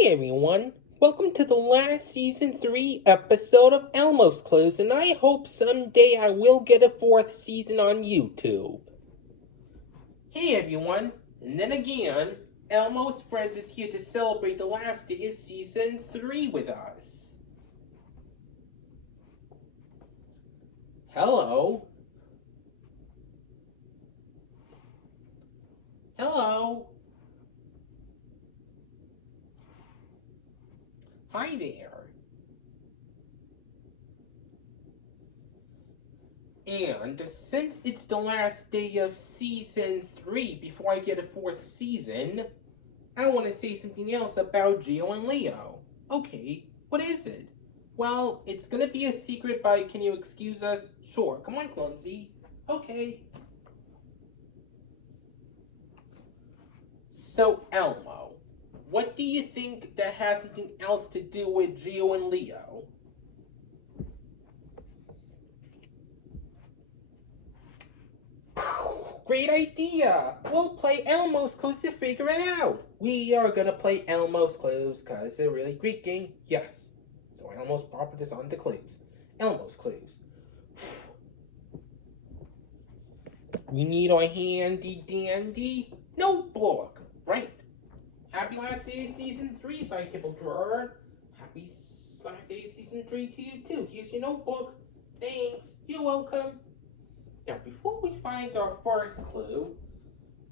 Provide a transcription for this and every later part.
Hey everyone, welcome to the last season 3 episode of Elmo's Clues, and I hope someday I will get a 4th season on YouTube. Hey everyone, and then again, Elmo's Friends is here to celebrate the last day of season 3 with us. Hello? Hello? Hi there. And since it's the last day of season 3 before I get a 4th season, I want to say something else about Gio and Leo. Okay, what is it? Well, it's gonna be a secret, but can you excuse us? Sure, come on, Clumsy. Okay. So, Elmo, what do you think that has something else to do with Gio and Leo? Great idea! We'll play Elmo's Clues to figure it out. We are gonna play Elmo's Clues because it's a really great game. Yes. So I almost popped this on the clues. Elmo's Clues. We need our handy dandy notebook. Right. Happy last day of season 3, Scientific Drawer. Happy last day of season 3 to you too. Here's your notebook. Thanks. You're welcome. Now, before we find our first clue,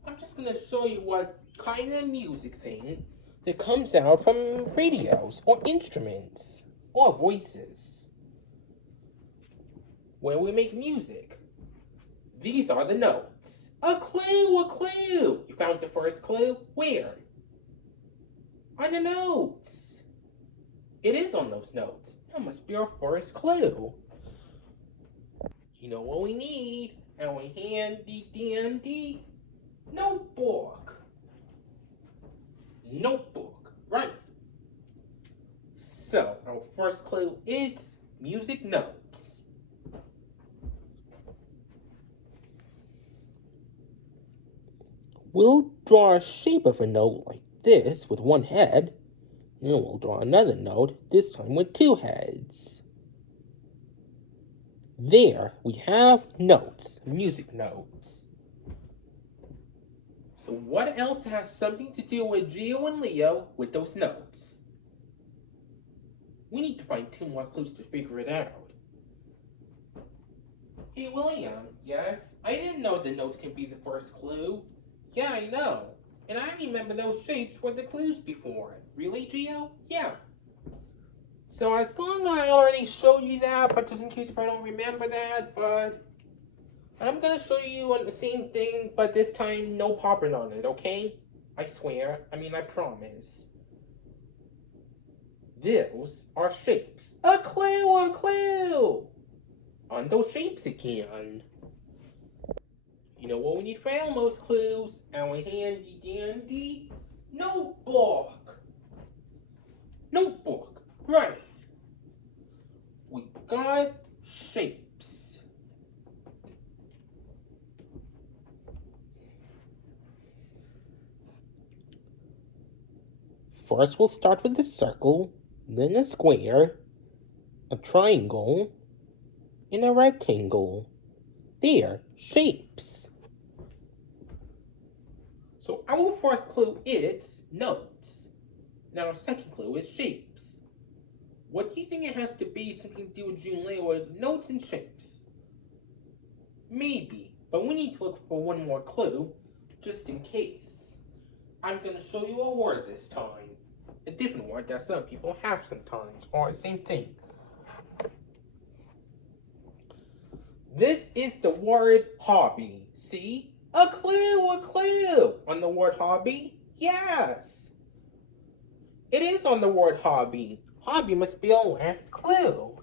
I'm just going to show you what kind of music thing that comes out from radios or instruments or voices where we make music. These are the notes. A clue, a clue! You found the first clue? Where? On the notes. It is on those notes. That must be our first clue. You know what we need? Our handy dandy notebook. Notebook, right. So, our first clue is music notes. We'll draw a shape of a note like this with one head, and we'll draw another note, this time with 2 heads. There, we have notes, music notes. So what else has something to do with Gio and Leo with those notes? We need to find 2 more clues to figure it out. Hey William, yes? I didn't know the notes can be the first clue. Yeah, I know. And I remember those shapes were the clues before. Really, Gio? Yeah. So as long as I already showed you that, but just in case if I don't remember that, but I'm gonna show you on the same thing, but this time no popping on it, okay? I swear. I mean, I promise. Those are shapes. A clue, a clue! On those shapes again. You know what we need for Elmo's clues? Our handy dandy notebook. Notebook, right. We got shapes. First, we'll start with a circle, then a square, a triangle, and a rectangle. There, shapes. So our first clue is notes. Now our second clue is shapes. What do you think it has to be something to do with June Leo with notes and shapes? Maybe, but we need to look for one more clue, just in case. I'm going to show you a word this time. A different word that some people have sometimes, or the same thing. This is the word hobby. See? A clue on the word hobby. Yes. It is on the word hobby. Hobby must be our last clue.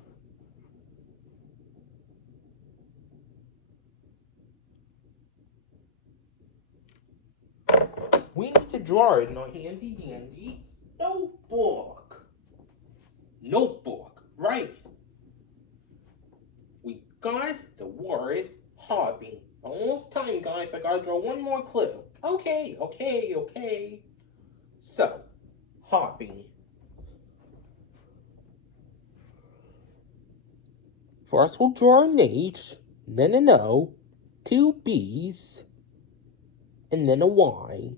We need to draw it in our handy dandy notebook. Notebook, right. We got the word hobby. Almost time, guys. I gotta draw one more clue. Okay. So, hobby. First we'll draw an H, then an O, two B's, and then a Y.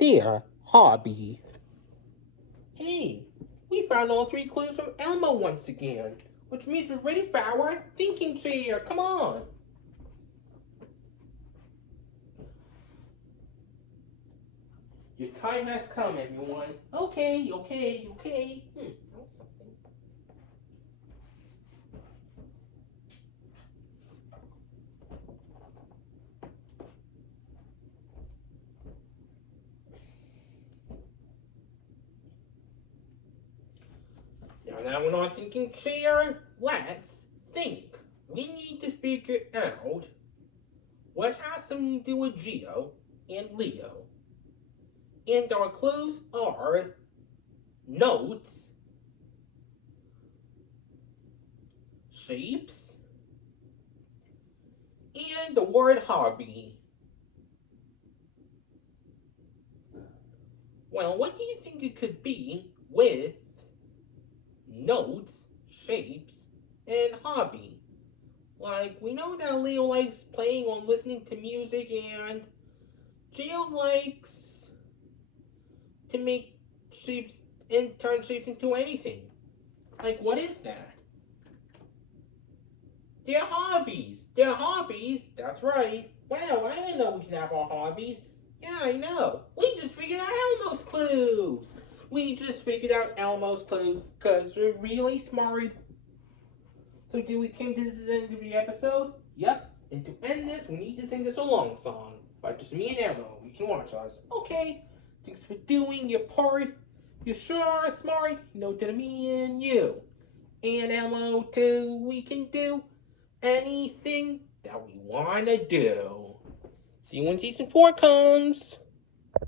There, hobby. Hey, we found all three clues from Elmo once again, which means we're ready for our thinking chair. Come on. Your time has come, everyone. Okay. That was something. Now that we're not thinking chair, let's think. We need to figure out what has something to do with Geo and Leo. And our clues are notes, shapes, and the word hobby. Well, what do you think it could be with notes, shapes, and hobby? Like, we know that Leo likes playing or listening to music, and Geo likes to make shapes and turn shapes into anything. Like, what is that? They're hobbies. They're hobbies. That's right. Wow, I didn't know we could have our hobbies. Yeah, I know. We just figured out Elmo's clues. We just figured out Elmo's clues because we're really smart. So did we come to the end of the episode? Yep. And to end this, we need to sing this along song. But just me and Elmo. You can watch us. Okay. Thanks for doing your part. You sure are smart. You know to me and you. And Elmo too. We can do anything that we want to do. See you when season 4 comes.